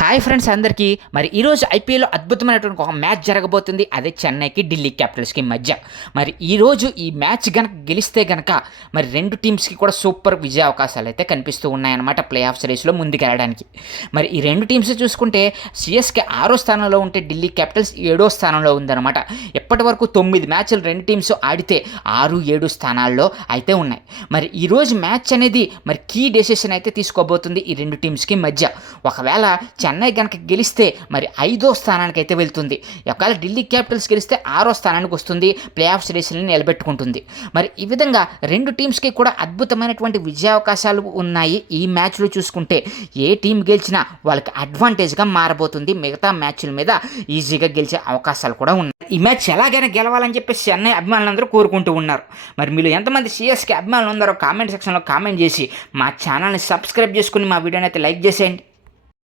Hi friends అందరికీ మరి ఈరోజు ఐపీఎల్లో అద్భుతమైనటువంటి ఒక మ్యాచ్ జరగబోతుంది. అదే చెన్నైకి ఢిల్లీ క్యాపిటల్స్కి మధ్య. మరి ఈరోజు ఈ మ్యాచ్ గనక గెలిస్తే గనక మరి రెండు టీమ్స్కి కూడా సూపర్ విజయ అవకాశాలు అయితే కనిపిస్తూ ఉన్నాయన్నమాట ప్లే ఆఫ్స్ రేస్లో ముందుకెళ్ళడానికి. మరి ఈ రెండు టీమ్స్ చూసుకుంటే సిఎస్కే 6వ స్థానంలో ఉంటే ఢిల్లీ క్యాపిటల్స్ 7వ స్థానంలో ఉందన్నమాట. ఎప్పటి వరకు 9 మ్యాచ్లు రెండు టీమ్స్ ఆడితే 6-7 స్థానాల్లో అయితే ఉన్నాయి. మరి ఈరోజు మ్యాచ్ అనేది మరి కీ డెసిషన్ అయితే తీసుకోబోతుంది ఈ రెండు టీమ్స్కి మధ్య. ఒకవేళ చెన్నై కనుక గెలిస్తే మరి 5వ స్థానానికి అయితే వెళ్తుంది. ఒకవేళ ఢిల్లీ క్యాపిటల్స్ గెలిస్తే 6వ స్థానానికి వస్తుంది, ప్లే ఆఫ్ సిరీస్ని నిలబెట్టుకుంటుంది. మరి ఈ విధంగా రెండు టీమ్స్కి కూడా అద్భుతమైనటువంటి విజయావకాశాలు ఉన్నాయి. ఈ మ్యాచ్లో చూసుకుంటే ఏ టీం గెలిచినా వాళ్ళకి అడ్వాంటేజ్గా మారబోతుంది. మిగతా మ్యాచ్ల మీద ఈజీగా గెలిచే అవకాశాలు కూడా ఉన్నాయి. ఈ మ్యాచ్ ఎలాగైనా గెలవాలని చెప్పేసి చెన్నై అభిమానులందరూ కోరుకుంటూ ఉన్నారు. మరి మీరు ఎంతమంది సిఎస్కే అభిమానులు ఉన్నారో కామెంట్ సెక్షన్లో కామెంట్ చేసి మా ఛానల్ని సబ్స్క్రైబ్ చేసుకుని మా వీడియోని అయితే లైక్ చేసేయండి.